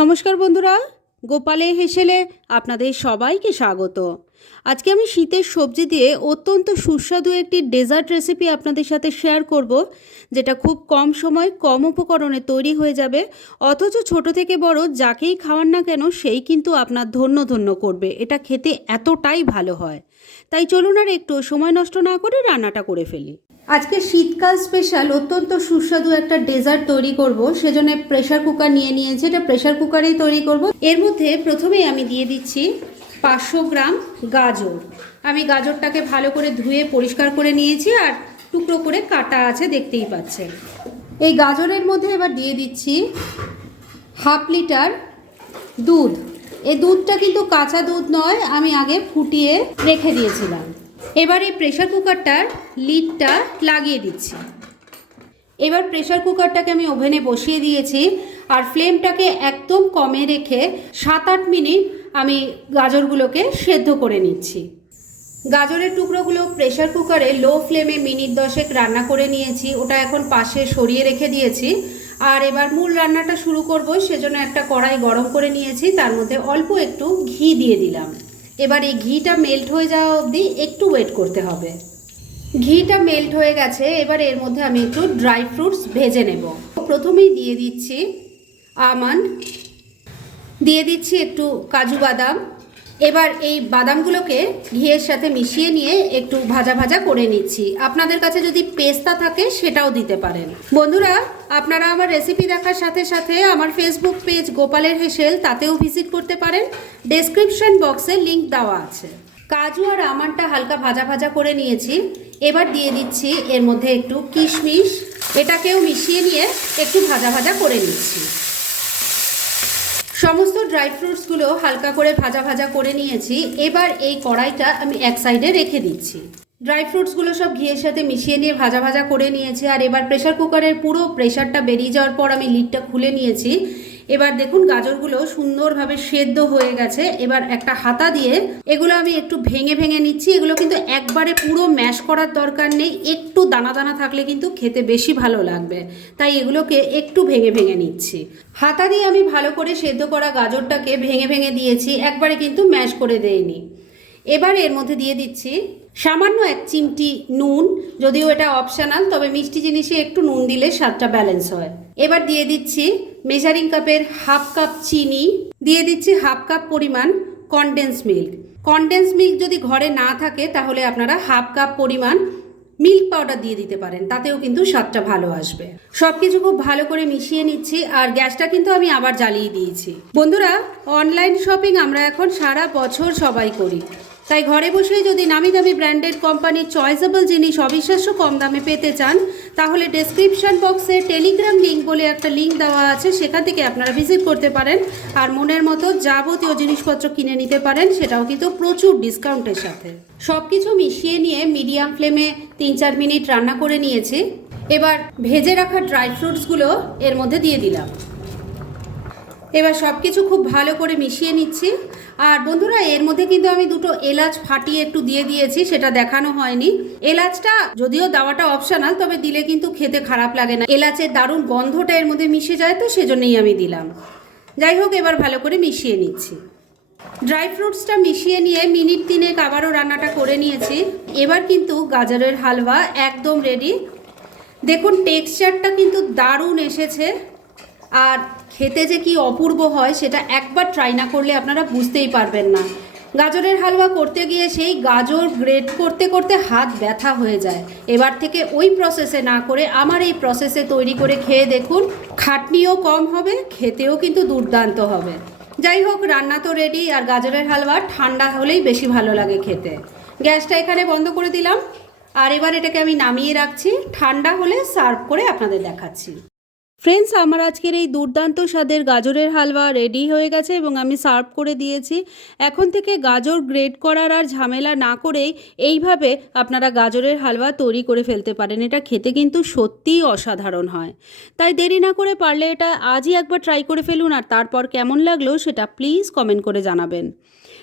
নমস্কার বন্ধুরা, গোপালে হেসেলে আপনাদের সবাইকে স্বাগত। আজকে আমি শীতের সবজি দিয়ে অত্যন্ত সুস্বাদু একটি ডেজার্ট রেসিপি আপনাদের সাথে শেয়ার করব, যেটা খুব কম সময় কম উপকরণে তৈরি হয়ে যাবে, অথচ ছোট থেকে বড় যাকেই খাওয়ান না কেন, সেই কিন্তু আপনার ধন্য ধন্য করবে। এটা খেতে এতটাই ভালো হয়। তাই চলুন আর একটু সময় নষ্ট না করে রান্নাটা করে ফেলি। আজকে শীতকাল স্পেশাল অত্যন্ত সুস্বাদু একটা ডেজার্ট তৈরি করব। সেজন্য প্রেশার কুকার নিয়ে নিয়েছি, এটা প্রেশার কুকারেই তৈরি করব। এর মধ্যে প্রথমেই আমি দিয়ে দিচ্ছি পাঁচশো গ্রাম গাজর। আমি গাজরটাকে ভালো করে ধুয়ে পরিষ্কার করে নিয়েছি আর টুকরো করে কাটা আছে, দেখতেই পাচ্ছেন। এই গাজরের মধ্যে এবার দিয়ে দিচ্ছি হাফ লিটার দুধ। এই দুধটা কিন্তু কাঁচা দুধ নয়, আমি আগে ফুটিয়ে রেখে দিয়েছিলাম। এবার এই প্রেশার কুকারটার লিডটা লাগিয়ে দিচ্ছি। এবার প্রেশার কুকারটাকে আমি ওভেনে বসিয়ে দিয়েছি আর ফ্লেমটাকে একদম কমে রেখে সাত আট মিনিট আমি গাজরগুলোকে সেদ্ধ করে নিচ্ছি। গাজরের টুকরোগুলো প্রেশার কুকারে লো ফ্লেমে মিনিট দশেক রান্না করে নিয়েছি, ওটা এখন পাশে সরিয়ে রেখে দিয়েছি। আর এবার মূল রান্নাটা শুরু করব সেজন্য একটা কড়াই গরম করে নিয়েছি, তার মধ্যে অল্প একটু ঘি দিয়ে দিলাম। এবার এই ঘিটা মেল্ট হয়ে যাওয়া অবধি একটু ওয়েট করতে হবে। ঘিটা মেল্ট হয়ে গেছে, এবার এর মধ্যে আমি একটু ড্রাই ফ্রুটস ভেজে নেব। প্রথমেই দিয়ে দিচ্ছি আমন্ড, দিয়ে দিচ্ছি একটু কাজু বাদাম এবার এই বাদামগুলোকে ঘিয়ের সাথে মিশিয়ে নিয়ে একটু ভাজা ভাজা করে নিচ্ছি। আপনাদের কাছে যদি পেস্তা থাকে সেটাও দিতে পারেন। বন্ধুরা, আপনারা আমার রেসিপি দেখার সাথে সাথে আমার ফেসবুক পেজ গোপালের হেসেল তাতেও ভিজিট করতে পারেন। ডেসক্রিপশন বক্সে লিংক দেওয়া আছে। কাজু আর আমানটা হালকা ভাজা ভাজা করে নিয়েছি। এবার দিয়ে দিচ্ছি এর মধ্যে একটু কিশমিশ। এটাকেও মিশিয়ে নিয়ে একটু ভাজা ভাজা করে নিচ্ছি। সমস্ত ড্রাই ফ্রুটসগুলো হালকা করে ভাজা ভাজা করে নিয়েছি। এবার এই কড়াইটা আমি এক সাইডে রেখে দিচ্ছি। ড্রাই ফ্রুটসগুলো সব ঘিয়ের সাথে মিশিয়ে নিয়ে ভাজা ভাজা করে নিয়েছি। আর এবার প্রেশার কুকারের পুরো প্রেশারটা বেরিয়ে যাওয়ার পর আমি লিডটা খুলে নিয়েছি। এবার দেখুন গাজরগুলো সুন্দরভাবে সেদ্ধ হয়ে গেছে। এবার একটা হাতা দিয়ে এগুলো আমি একটু ভেঙে ভেঙে নিচ্ছি। এগুলো কিন্তু একবারে পুরো ম্যাশ করার দরকার নেই। একটু দানা দানা থাকলে কিন্তু খেতে বেশি ভালো লাগবে। তাই এগুলোকে একটু ভেঙে ভেঙে নিচ্ছি। হাতা দিয়ে আমি ভালো করে সেদ্ধ করা গাজরটাকে ভেঙে ভেঙে দিয়েছি। একবারে কিন্তু ম্যাশ করে দেইনি। এবার এর মধ্যে দিয়ে দিচ্ছি সামান্য এক চিমটি নুন। যদিও এটা অপশনাল, তবে মিষ্টি জিনিসে একটু নুন দিলে স্বাদটা ব্যালেন্স হয়। এবার দিয়ে দিচ্ছি মেজারিং কাপের হাফ কাপ চিনি, দিয়ে দিচ্ছি হাফ কাপ পরিমাণ কনডেন্স মিল্ক কনডেন্স মিল্ক যদি ঘরে না থাকে, তাহলে আপনারা হাফ কাপ পরিমাণ মিল্ক পাউডার দিয়ে দিতে পারেন, তাতেও কিন্তু স্বাদটা ভালো আসবে। সব কিছু খুব ভালো করে মিশিয়ে নিচ্ছি, আর গ্যাসটা কিন্তু আমি আবার জ্বালিয়ে দিয়েছি। বন্ধুরা অনলাইন শপিং আমরা এখন সারা বছর সবাই করি। তাই ঘরে বসেই যদি নামি দামি ব্র্যান্ডেড কোম্পানির চয়েসেবল জিনিস অবিশ্বাস্য কম দামে পেতে চান, তাহলে ডেসক্রিপশন বক্সে টেলিগ্রাম লিঙ্ক বলে একটা লিঙ্ক দেওয়া আছে, সেখান থেকে আপনারা ভিজিট করতে পারেন। আর মনের মতো যাবতীয় জিনিসপত্র কিনে নিতে পারেন, সেটাও কিন্তু প্রচুর ডিসকাউন্টের সাথে। সব কিছু মিশিয়ে নিয়ে মিডিয়াম ফ্লেমে তিন চার মিনিট রান্না করে নিয়েছি। এবার ভেজে রাখা ড্রাই ফ্রুটসগুলো এর মধ্যে দিয়ে দিলাম। এবার সব কিছু খুব ভালো করে মিশিয়ে নিচ্ছি। আর বন্ধুরা, এর মধ্যে কিন্তু আমি দুটো এলাচ ফাটিয়ে একটু দিয়ে দিয়েছি, সেটা দেখানো হয়নি। এলাচটা যদিও দেওয়াটা অপশনাল তবে দিলে কিন্তু খেতে খারাপ লাগে না। এলাচের দারুণ গন্ধটা এর মধ্যে মিশে যায় তো, সেজন্যই আমি দিলাম। যাই হোক, এবার ভালো করে মিশিয়ে নিচ্ছি। ড্রাই ফ্রুটসটা মিশিয়ে নিয়ে মিনিট তিনেক আবারও রান্নাটা করে নিয়েছি। এবার কিন্তু গাজরের হালুয়া একদম রেডি দেখুন টেক্সচারটা কিন্তু দারুণ এসেছে। আর খেতে যে কি অপূর্ব হয় সেটা একবার ট্রাই না করলে আপনারা বুঝতেই পারবেন না। গাজরের হালুয়া করতে গিয়ে সেই গাজর গ্রেড করতে করতে হাত ব্যথা হয়ে যায়। এবার থেকে ওই প্রসেসে না করে আমার এই প্রসেসে তৈরি করে খেয়ে দেখুন, খাটনিও কম হবে, খেতেও কিন্তু দুর্দান্ত হবে। যাই হোক, রান্না তো রেডি আর গাজরের হালুয়া ঠান্ডা হলেই বেশি ভালো লাগে খেতে। গ্যাসটা এখানে বন্ধ করে দিলাম। আর এবার এটাকে আমি নামিয়ে রাখছি। ঠান্ডা হলে সার্ভ করে আপনাদের দেখাচ্ছি। ফ্রেন্ডস আমার আজকের এই দুর্দান্ত স্বাদের গাজরের হালুয়া রেডি হয়ে গেছে এবং আমি সার্ভ করে দিয়েছি। এখন থেকে গাজর গ্রেড করার আর ঝামেলা না করেই এইভাবে আপনারা গাজরের হালুয়া তৈরি করে ফেলতে পারেন। এটা খেতে কিন্তু সত্যিই অসাধারণ হয়। তাই দেরি না করে পারলে এটা আজই একবার ট্রাই করে ফেলুন আর তারপর কেমন লাগল সেটা প্লিজ কমেন্ট করে জানাবেন।